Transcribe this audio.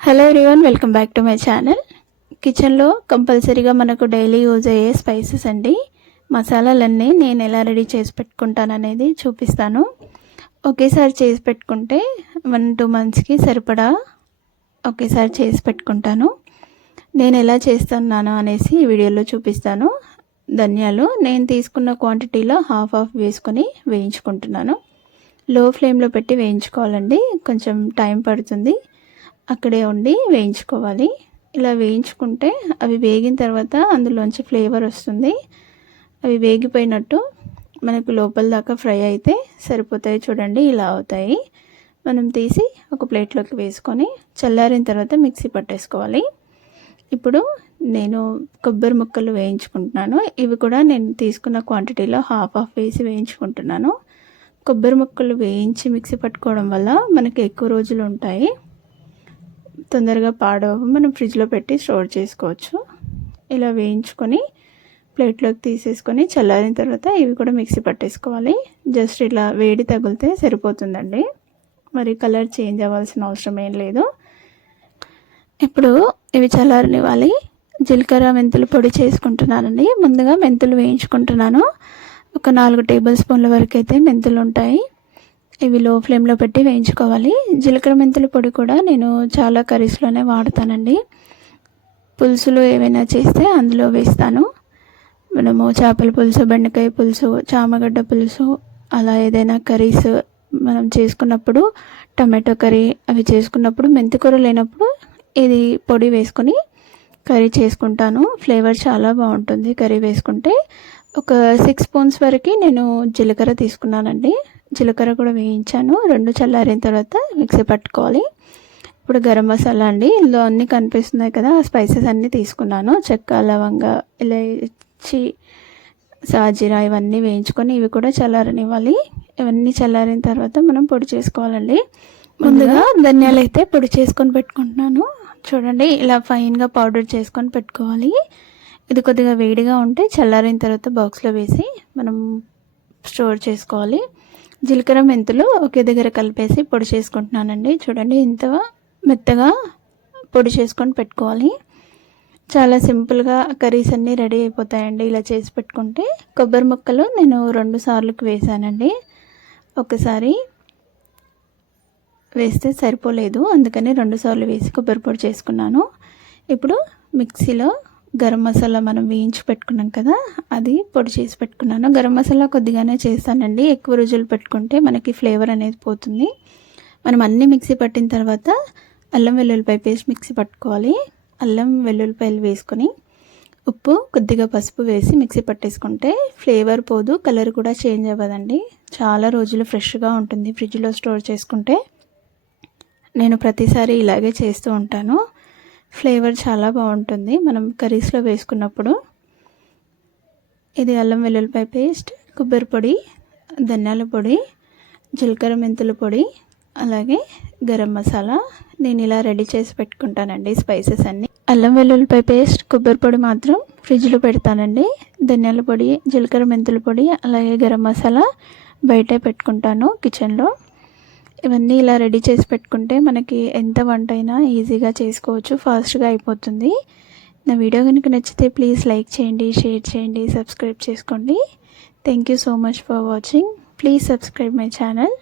Hello everyone welcome back to my channel కిచెన్లో కంపల్సరీగా మనకు డైలీ యూజ్ అయ్యే స్పైసెస్ అండి. మసాలాలన్నీ నేను ఎలా రెడీ చేసి పెట్టుకుంటాను అనేది చూపిస్తాను. ఒకేసారి చేసి పెట్టుకుంటే వన్ టూ మంత్స్కి సరిపడా ఒకేసారి చేసి పెట్టుకుంటాను. నేను ఎలా చేస్తున్నాను అనేసి ఈ వీడియోలో చూపిస్తాను. ధనియాలు నేను తీసుకున్న క్వాంటిటీలో హాఫ్ హాఫ్ వేసుకొని వేయించుకుంటున్నాను. లో ఫ్లేమ్లో పెట్టి వేయించుకోవాలండి. కొంచెం టైం పడుతుంది. అక్కడే ఉండి వేయించుకోవాలి. ఇలా వేయించుకుంటే అవి వేగిన తర్వాత అందులోంచి ఫ్లేవర్ వస్తుంది. అవి వేగిపోయినట్టు మనకు లోపల దాకా ఫ్రై అయితే సరిపోతాయి చూడండి ఇలా అవుతాయి. మనం తీసి ఒక ప్లేట్లోకి వేసుకొని చల్లారిన తర్వాత మిక్సీ పట్టేసుకోవాలి. ఇప్పుడు నేను కొబ్బరి ముక్కలు వేయించుకుంటున్నాను. ఇవి కూడా నేను తీసుకున్న క్వాంటిటీలో హాఫ్ హాఫ్ వేసి వేయించుకుంటున్నాను. కొబ్బరి ముక్కలు వేయించి మిక్సీ పట్టుకోవడం వల్ల మనకి ఎక్కువ రోజులు ఉంటాయి. తొందరగా పాడవు. మనం ఫ్రిడ్జ్లో పెట్టి స్టోర్ చేసుకోవచ్చు. ఇలా వేయించుకొని ప్లేట్లోకి తీసేసుకొని చల్లారిన తర్వాత ఇవి కూడా మిక్సీ పట్టేసుకోవాలి. జస్ట్ ఇలా వేడి తగిలితే సరిపోతుందండి. మరి కలర్ చేంజ్ అవ్వాల్సిన అవసరం ఏం లేదు. ఇప్పుడు ఇవి చల్లారనివ్వాలి. జీలకర్ర మెంతులు పొడి చేసుకుంటున్నానండి. ముందుగా మెంతులు వేయించుకుంటున్నాను. ఒక నాలుగు టేబుల్ స్పూన్ల వరకు అయితే మెంతులు ఉంటాయి ఇవి లో ఫ్లేమ్లో పెట్టి వేయించుకోవాలి. జీలకర్ర మెంతుల పొడి కూడా నేను చాలా కర్రీస్లోనే వాడతానండి. పులుసులు ఏవైనా చేస్తే అందులో వేస్తాను. మనము చేపల పులుసు బెండకాయ పులుసు చామగడ్డ పులుసు అలా ఏదైనా కర్రీస్ మనం చేసుకున్నప్పుడు టమాటో కర్రీ అవి చేసుకున్నప్పుడు మెంతికూర లేనప్పుడు ఇది పొడి వేసుకొని కర్రీ చేసుకుంటాను. ఫ్లేవర్ చాలా బాగుంటుంది కర్రీ వేసుకుంటే. ఒక సిక్స్ స్పూన్స్ వరకు నేను జీలకర్ర తీసుకున్నానండి. జీలకర్ర కూడా వేయించాను. రెండు చల్లారిన తర్వాత మిక్సీ పట్టుకోవాలి. ఇప్పుడు గరం మసాలా అండి. ఇందులో అన్నీ కనిపిస్తున్నాయి కదా ఆ స్పైసెస్ అన్నీ తీసుకున్నాను. చెక్క లవంగ ఇలాచి సాజీరా ఇవన్నీ వేయించుకొని ఇవి కూడా చల్లారనివ్వాలి. ఇవన్నీ చల్లారిన తర్వాత మనం పొడి చేసుకోవాలండి. ముందుగా ధనియాలు అయితే పొడి చేసుకొని పెట్టుకుంటున్నాను. చూడండి ఇలా ఫైన్గా పౌడర్ చేసుకొని పెట్టుకోవాలి. ఇది కొద్దిగా వేడిగా ఉంటే చల్లారిన తర్వాత బాక్స్లో వేసి మనం స్టోర్ చేసుకోవాలి. జీలకర్ర మెంతులు ఒకే దగ్గర కలిపేసి పొడి చేసుకుంటున్నానండి. చూడండి ఇంత మెత్తగా పొడి చేసుకొని పెట్టుకోవాలి. చాలా సింపుల్గా కర్రీస్ అన్నీ రెడీ అయిపోతాయండి ఇలా చేసి పెట్టుకుంటే. కొబ్బరి ముక్కలు నేను రెండు సార్లుకి వేసానండి. ఒకసారి వేస్తే సరిపోలేదు అందుకని రెండు సార్లు వేసి కొబ్బరి పొడి చేసుకున్నాను. ఇప్పుడు మిక్సీలో గరం మసాలా మనం వేయించి పెట్టుకున్నాం కదా అది పొడి చేసి పెట్టుకున్నాను. గరం మసాలా కొద్దిగానే చేస్తానండి. ఎక్కువ రోజులు పెట్టుకుంటే మనకి ఫ్లేవర్ అనేది పోతుంది. మనం అన్నీ మిక్సీ పట్టిన తర్వాత అల్లం వెల్లుల్లిపాయ పేస్ట్ మిక్సీ పట్టుకోవాలి. అల్లం వెల్లుల్లిపాయలు వేసుకొని ఉప్పు కొద్దిగా పసుపు వేసి మిక్సీ పట్టేసుకుంటే ఫ్లేవర్ పోదు కలర్ కూడా చేంజ్ అవ్వదండి. చాలా రోజులు ఫ్రెష్గా ఉంటుంది. ఫ్రిడ్జ్లో స్టోర్ చేసుకుంటే నేను ప్రతిసారి ఇలాగే చేస్తూ ఉంటాను. ఫ్లేవర్ చాలా బాగుంటుంది. మనం కర్రీస్లో వేసుకున్నప్పుడు ఇది అల్లం వెల్లుల్లిపాయ పేస్ట్ కొబ్బరి పొడి ధనియాల పొడి జీలకర్ర మెంతుల పొడి అలాగే గరం మసాలా. నేను ఇలా రెడీ చేసి పెట్టుకుంటానండి స్పైసెస్ అన్నీ. అల్లం వెల్లుల్లిపాయ పేస్ట్ కొబ్బరి పొడి మాత్రం ఫ్రిడ్జ్లో పెడతానండి. ధనియాల పొడి జీలకర్ర మెంతుల పొడి అలాగే గరం మసాలా బయటే పెట్టుకుంటాను కిచెన్లో. ఇవన్నీ ఇలా రెడీ చేసి పెట్టుకుంటే మనకి ఎంత వంట అయినా ఈజీగా చేసుకోవచ్చు ఫాస్ట్గా అయిపోతుంది. నా వీడియో కనుక నచ్చితే ప్లీజ్ లైక్ చేయండి షేర్ చేయండి సబ్స్క్రైబ్ చేసుకోండి. Thank you so much for watching. Please subscribe my channel.